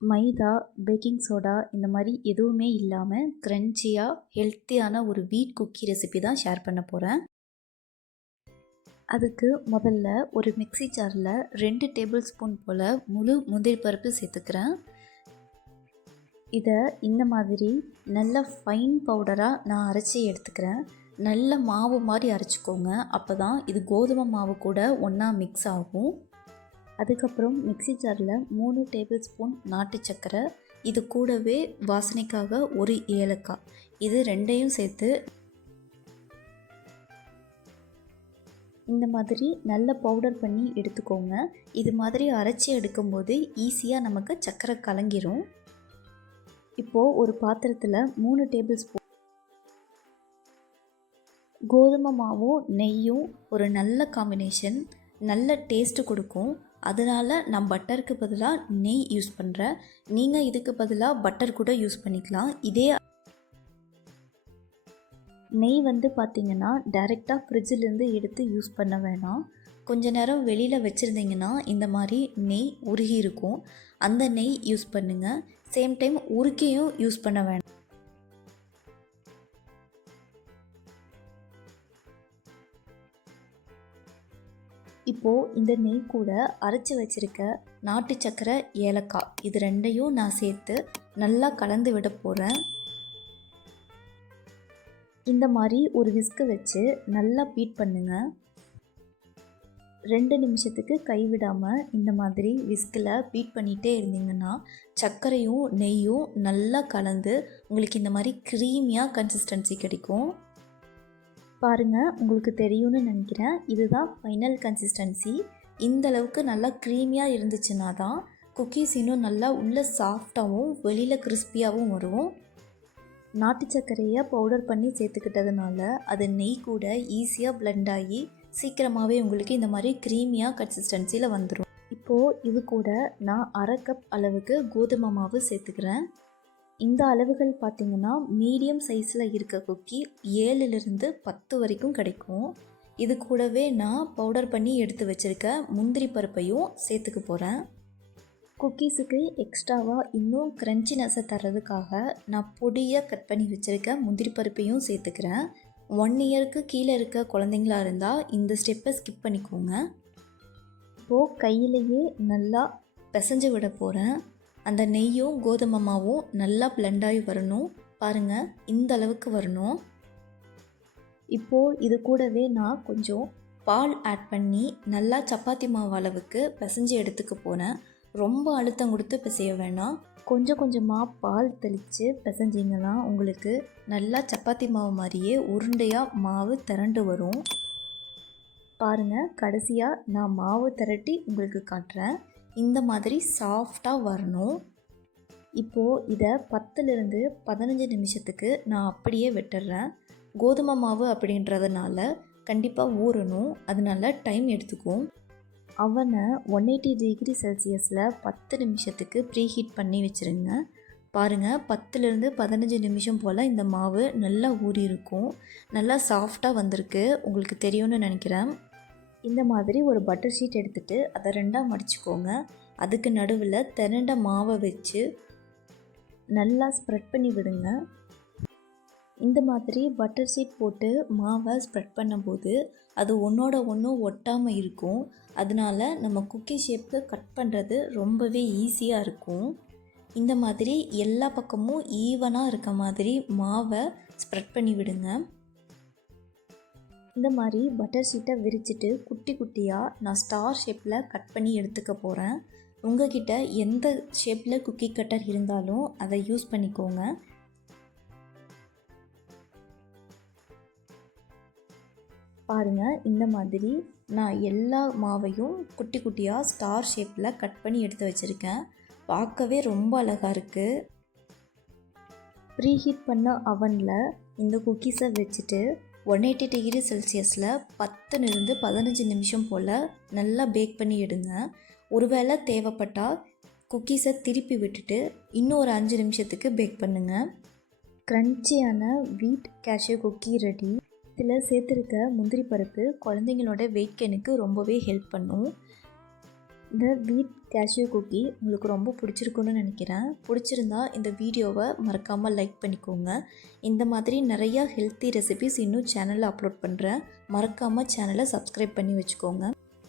மைதா, baking soda இந்த மாதிரி எதுவுமே இல்லாமல் க்ரன்ச்சியாக ஹெல்த்தியான ஒரு வீட் குக்கி ரெசிபி தான் ஷேர் பண்ண போகிறேன். அதுக்கு முதல்ல ஒரு மிக்ஸி ஜாரில் 2 டேபிள் ஸ்பூன் போல் முழு முந்திரி பருப்பு சேர்த்துக்கிறேன். இதை இந்த மாதிரி நல்ல ஃபைன் பவுடராக நான் அரைச்சி எடுத்துக்கிறேன். நல்ல மாவு மாதிரி அரைச்சிக்கோங்க, அப்போ தான் இது கோதுமை மாவு கூட ஒன்றா மிக்ஸ் ஆகும். அதுக்கப்புறம் மிக்ஸி ஜாரில் 3 டேபிள் ஸ்பூன் நாட்டு சர்க்கரை, இது கூடவே வாசனைக்காக ஒரு ஏலக்காய், இது ரெண்டையும் சேர்த்து இந்த மாதிரி நல்ல பவுடர் பண்ணி எடுத்துக்கோங்க. இது மாதிரி அரைச்சி எடுக்கும்போது ஈஸியாக நமக்கு சர்க்கரை கலங்கிரும். இப்போது ஒரு பாத்திரத்தில் 3 டேபிள் ஸ்பூன் கோதுமை மாவும் நெய்யும் ஒரு நல்ல காம்பினேஷன், நல்ல டேஸ்ட்டு கொடுக்கும். அதனால் நான் பட்டருக்கு பதிலாக நெய் யூஸ் பண்ணுறேன். நீங்கள் இதுக்கு பதிலாக பட்டர் கூட யூஸ் பண்ணிக்கலாம். இதே நெய் பார்த்திங்கன்னா டைரெக்டாக ஃப்ரிட்ஜிலேருந்து எடுத்து யூஸ் பண்ண வேணாம். கொஞ்ச நேரம் வெளியில் வச்சுருந்தீங்கன்னா இந்த மாதிரி நெய் உருகி இருக்கும். அந்த நெய் யூஸ் பண்ணுங்கள். சேம் டைம் உருக்கியும் யூஸ் பண்ண வேணாம். இப்போது இந்த நெய் கூட அரைச்சி வச்சுருக்க நாட்டு சர்க்கரை, ஏலக்காய், இது ரெண்டையும் நான் சேர்த்து நல்லா கலந்து விட போகிறேன். இந்த மாதிரி ஒரு விஸ்கு வச்சு நல்லா பீட் பண்ணுங்கள். 2 நிமிஷத்துக்கு கைவிடாமல் இந்த மாதிரி விஸ்கில் பீட் பண்ணிகிட்டே இருந்தீங்கன்னா சர்க்கரையும் நெய்யும் நல்லா கலந்து உங்களுக்கு இந்த மாதிரி க்ரீமியாக கன்சிஸ்டன்சி கிடைக்கும். பாருங்கள், உங்களுக்கு தெரியும்னு நினைக்கிறேன். இதுதான் ஃபைனல் கன்சிஸ்டன்சி. இந்த அளவுக்கு நல்லா க்ரீமியாக இருந்துச்சுன்னா தான் குக்கீஸ் இன்னும் நல்லா உள்ளே சாஃப்டாகவும் வெளியில் கிறிஸ்பியாகவும் வரும். நாட்டு சர்க்கரையை பவுடர் பண்ணி சேர்த்துக்கிட்டதுனால அது நெய் கூட ஈஸியாக பிளெண்ட் ஆகி சீக்கிரமாகவே உங்களுக்கு இந்த மாதிரி க்ரீமியாக கன்சிஸ்டன்சியில் வந்துடும். இப்போது இது கூட நான் 1/2 கப் அளவுக்கு கோதுமை மாவு சேர்த்துக்கிறேன். இந்த அளவுகள் பார்த்திங்கன்னா மீடியம் சைஸில் இருக்க குக்கி 7லிருந்து 10 வரைக்கும் கிடைக்கும். இது கூடவே நான் பவுடர் பண்ணி எடுத்து வச்சுருக்க முந்திரி பருப்பையும் சேர்த்துக்க போகிறேன். குக்கீஸுக்கு எக்ஸ்ட்ராவாக இன்னும் க்ரன்ச்சினஸை தர்றதுக்காக நான் பொடியாக கட் பண்ணி வச்சுருக்க முந்திரி பருப்பையும் சேர்த்துக்கிறேன். 1 இயருக்கு கீழே இருக்க குழந்தைங்களா இருந்தால் இந்த ஸ்டெப்பை ஸ்கிப் பண்ணிக்கோங்க. இப்போது கையிலேயே நல்லா பிசைஞ்சு விட போகிறேன். அந்த நெய்யும் கோதுமை மாவும் நல்லா பிளெண்டாகி வரணும். பாருங்கள், இந்த அளவுக்கு வரணும். இப்போது இது கூடவே நான் கொஞ்சம் பால் ஆட் பண்ணி நல்லா சப்பாத்தி மாவு அளவுக்கு பிசைஞ்சு எடுத்துக்க போகிறேன். ரொம்ப அழுத்தம் கொடுத்து பிசைய வேணாம். கொஞ்சம் கொஞ்சமாக பால் தெளித்து பிசைஞ்சிங்கன்னா உங்களுக்கு நல்லா சப்பாத்தி மாவு மாதிரியே உருண்டையாக மாவு திரண்டு வரும். பாருங்கள், கடைசியாக நான் மாவு திரட்டி உங்களுக்கு காட்டுறேன். இந்த மாதிரி சாஃப்டாக வரணும். இப்போது இதை 10லிருந்து 15 நிமிஷத்துக்கு நான் அப்படியே விட்டுடுறேன். கோதுமை மாவு அப்படின்றதுனால கண்டிப்பாக ஊறணும், அதனால டைம் எடுத்துக்கும். அவனை 180 டிகிரி செல்சியஸில் 10 நிமிஷத்துக்கு ப்ரீஹீட் பண்ணி வச்சுருங்க. பாருங்கள், 10லிருந்து 15 நிமிஷம் போல் இந்த மாவு நல்லா ஊறி இருக்கும். நல்லா சாஃப்டாக வந்திருக்கு, உங்களுக்கு தெரியும்னு நினைக்கிறேன். இந்த மாதிரி ஒரு பட்டர் ஷீட் எடுத்துகிட்டு அதை 2ஆக மடிச்சுக்கோங்க. அதுக்கு நடுவில் திரண்ட மாவை வச்சு நல்லா ஸ்ப்ரெட் பண்ணி விடுங்க. இந்த மாதிரி பட்டர் ஷீட் போட்டு மாவை ஸ்ப்ரெட் பண்ணும்போது அது ஒன்றோட ஒன்று ஒட்டாமல் இருக்கும். அதனால நம்ம குக்கி ஷேப்புக்கு கட் பண்ணுறது ரொம்பவே ஈஸியாக இருக்கும். இந்த மாதிரி எல்லா பக்கமும் ஈவனாக இருக்க மாதிரி மாவை ஸ்ப்ரெட் பண்ணி விடுங்க. இந்த மாதிரி பட்டர் ஷீட்டை விரிச்சிட்டு குட்டி குட்டியாக நான் ஸ்டார் ஷேப்பில் கட் பண்ணி எடுத்துக்க போகிறேன். உங்கள்கிட்ட எந்த ஷேப்பில் குக்கி கட்டர் இருந்தாலும் அதை யூஸ் பண்ணிக்கோங்க. பாருங்கள், இந்த மாதிரி நான் எல்லா மாவையும் குட்டி குட்டியாக ஸ்டார் ஷேப்பில் கட் பண்ணி எடுத்து வச்சுருக்கேன். பார்க்கவே ரொம்ப அழகாக இருக்குது. ப்ரீஹீட் பண்ண அவனில் இந்த குக்கீஸை வச்சுட்டு 180 டிகிரி செல்சியஸில் 10லிருந்து 15 நிமிஷம் போல் நல்லா பேக் பண்ணி எடுங்க. ஒருவேளை தேவைப்பட்டால் குக்கீஸை திருப்பி விட்டுட்டு இன்னும் ஒரு 5 நிமிஷத்துக்கு பேக் பண்ணுங்கள். க்ரன்ச்சியான வீட் கேஷ்யூ குக்கி ரெடி. இதில் சேர்த்துருக்க முந்திரி பருப்பு குழந்தைங்களோட வெயிட் கெயினுக்கு ரொம்பவே ஹெல்ப் பண்ணும். இந்த வீட் கேஷ்யூ குக்கி உங்களுக்கு ரொம்ப பிடிச்சிருக்குன்னு நினைக்கிறேன். பிடிச்சிருந்தா இந்த வீடியோவை மறக்காமல் லைக் பண்ணிக்கோங்க. இந்த மாதிரி நிறையா ஹெல்த்தி ரெசிபிஸ் இன்னும் சேனலில் அப்லோட் பண்ணுறேன். மறக்காமல் சேனலை சப்ஸ்கிரைப் பண்ணி வச்சுக்கோங்க.